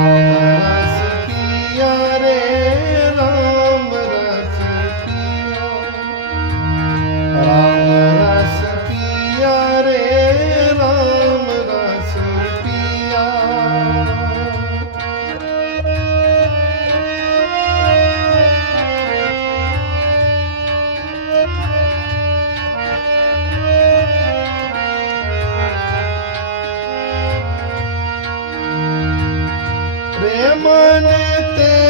Bye. પ્રેમને તે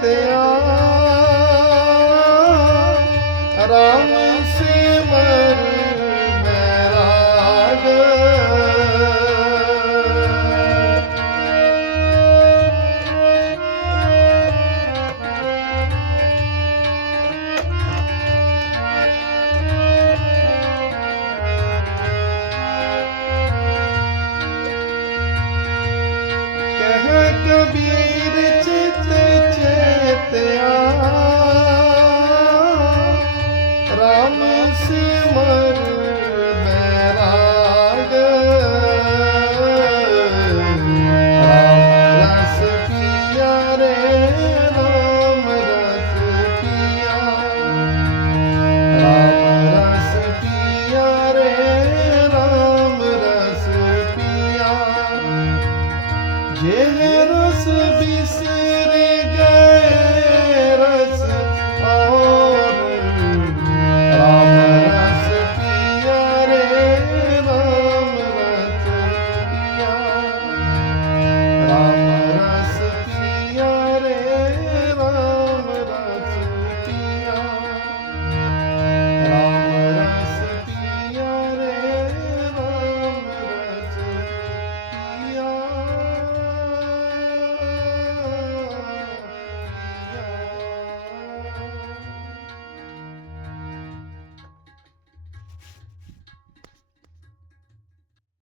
ਕੀਤਿਆ ਰਾਮ ਸਿਮਰ ਮਹਿਰਾਜ। ਕਹਿ ਕਬੀਰ generoso biseu.